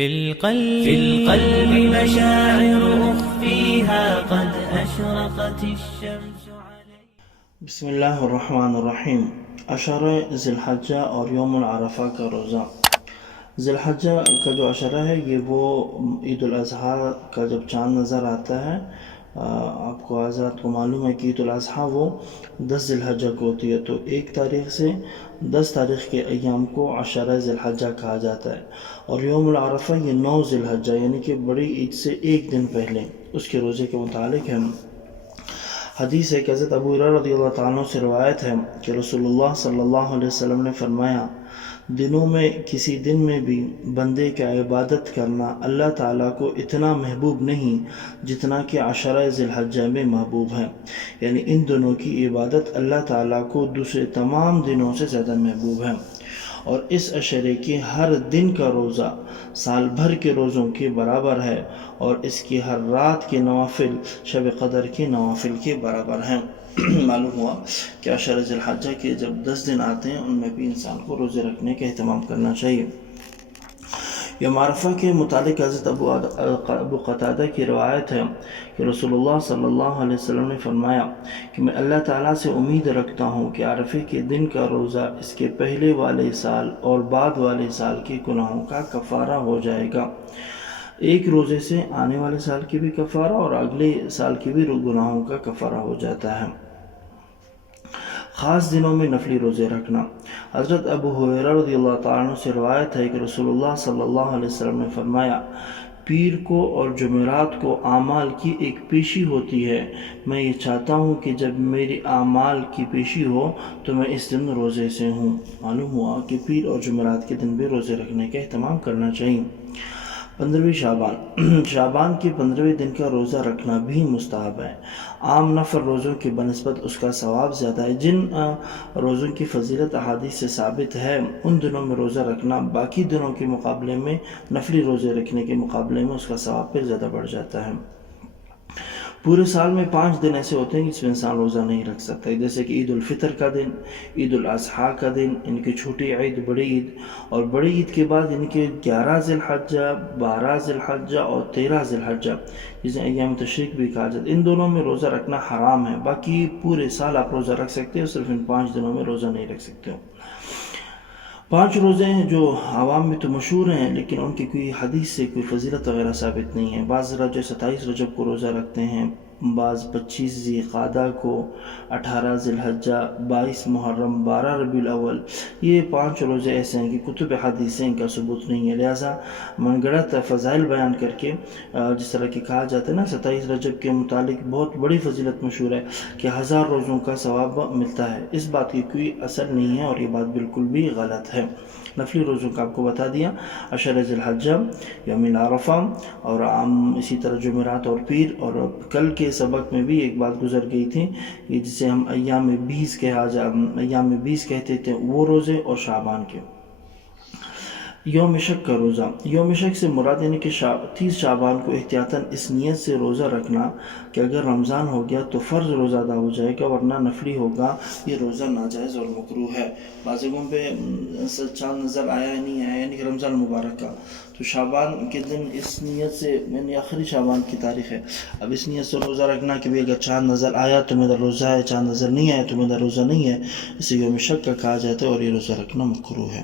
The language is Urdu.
في القلب مشاعر أخفيها قد أشرقت الشمس عليه. بسم اللہ الرحمن الرحیم. عشرہ ذی الحجہ اور یوم العرفہ کا روزہ. ذی الحجہ کا جو عشرہ ہے یہ وہ عید الاضحیٰ کا جب چاند نظر آتا ہے، آپ کو حضرات کو معلوم ہے کہ عید الاضحیٰ وہ 10 ذی الحجہ کو ہوتی ہے، تو 1 تاریخ سے 10 تاریخ کے ایام کو عشرہ ذی الحجہ کہا جاتا ہے، اور یوم العرفہ یہ 9 ذی الحجہ یعنی کہ بڑی عید سے 1 دن پہلے اس کے روزے کے متعلق ہے. حدیث ہے کہ حضرت ابو ہریرہ رضی اللہ تعالیٰ عنہ سے روایت ہے کہ رسول اللہ صلی اللہ علیہ وسلم نے فرمایا، دنوں میں کسی دن میں بھی بندے کا عبادت کرنا اللہ تعالیٰ کو اتنا محبوب نہیں جتنا کہ عشرہ ذی الحجہ میں محبوب ہے. یعنی ان دنوں کی عبادت اللہ تعالیٰ کو دوسرے تمام دنوں سے زیادہ محبوب ہے، اور اس عشرے کے ہر دن کا روزہ سال بھر کے روزوں کے برابر ہے، اور اس کی ہر رات کے نوافل شب قدر کے نوافل کے برابر ہیں. معلوم ہوا کہ عشرہ ذی الحجہ کے جب 10 دن آتے ہیں ان میں بھی انسان کو روزے رکھنے کا اہتمام کرنا چاہیے. یوم عرفہ کے متعلق حضرت ابو قتادہ کی روایت ہے کہ رسول اللہ صلی اللہ علیہ وسلم نے فرمایا کہ میں اللہ تعالیٰ سے امید رکھتا ہوں کہ عرفے کے دن کا روزہ اس کے پہلے والے سال اور بعد والے سال کے گناہوں کا کفارہ ہو جائے گا. ایک روزے سے آنے والے سال کی بھی کفارہ اور اگلے سال کی بھی گناہوں کا کفارہ ہو جاتا ہے. خاص دنوں میں نفلی روزے رکھنا. حضرت ابو ہریرہ رضی اللہ تعالیٰ عنہ سے روایت ہے کہ رسول اللہ صلی اللہ علیہ وسلم نے فرمایا، پیر کو اور جمعرات کو اعمال کی ایک پیشی ہوتی ہے. میں یہ چاہتا ہوں کہ جب میری اعمال کی پیشی ہو تو میں اس دن روزے سے ہوں. معلوم ہوا کہ پیر اور جمعرات کے دن بھی روزے رکھنے کا اہتمام کرنا چاہیے. 15 شعبان. شعبان کے 15ویں دن کا روزہ رکھنا بھی مستحب ہے. عام نفل روزوں کی بنسبت اس کا ثواب زیادہ ہے. جن روزوں کی فضیلت احادیث سے ثابت ہے ان دنوں میں روزہ رکھنا باقی دنوں کے مقابلے میں، نفلی روزے رکھنے کے مقابلے میں اس کا ثواب پھر زیادہ بڑھ جاتا ہے. پورے سال میں 5 دن ایسے ہوتے ہیں جس میں انسان روزہ نہیں رکھ سکتا، جیسے کہ عید الفطر کا دن، عید الاضحیٰ کا دن، ان کی چھوٹی عید بڑی عید، اور بڑی عید کے بعد ان کے 11 ذی الحجہ، 12 ذی الحجہ اور 13 ذی الحجہ جسے ایام تشریق بھی کہا جاتا ہے. ان دونوں میں روزہ رکھنا حرام ہے. باقی پورے سال آپ روزہ رکھ سکتے ہو، صرف ان 5 دنوں میں روزہ نہیں رکھ سکتے ہو. 5 روزے ہیں جو عوام میں تو مشہور ہیں لیکن ان کی کوئی حدیث سے کوئی فضیلت وغیرہ ثابت نہیں ہے. بعض جو 27 رجب کو روزہ رکھتے ہیں، بعض 25 ذی قعدہ کو، 18 ذی الحجہ، 22 محرم، 12 ربیع الاول. یہ 5 روزے ایسے ہیں کہ کتب حدیث سے ان کا ثبوت نہیں ہے، لہٰذا من گڑت فضائل بیان کر کے جس طرح کہ کہا جاتا ہے نا 27 رجب کے متعلق بہت بڑی فضیلت مشہور ہے کہ 1000 روزوں کا ثواب ملتا ہے. اس بات کی کوئی اثر نہیں ہے اور یہ بات بالکل بھی غلط ہے. نفلی روزوں کا آپ کو بتا دیا، عشرہ ذی الحجہ، یوم عرفہ، اور اسی طرح جمعرات اور پیر. اور کل کے سبق میں بھی ایک بات گزر گئی تھی جسے ہم ایام 20 کہتے تھے، وہ روزے اور شعبان کے. یوم شک کا روزہ. یوم شک سے مراد یعنی کہ 30 شعبان کو احتیاطاً اس نیت سے روزہ رکھنا کہ اگر رمضان ہو گیا تو فرض روزہ ادا ہو جائے گا، ورنہ نفلی ہوگا. یہ روزہ ناجائز اور مکروہ ہے. بعض جگہوں پہ چاند نظر آیا نہیں آیا یعنی کہ رمضان مبارک کا، تو شعبان کے دن اس نیت سے، یعنی آخری شعبان کی تاریخ ہے، اب اس نیت سے روزہ رکھنا کہ اگر چاند نظر آیا تو میرا روزہ ہے، چاند نظر نہیں آیا تو میرا روزہ نہیں ہے، اسے یوم شک کا کہا جاتا ہے اور یہ روزہ رکھنا مکروہ ہے.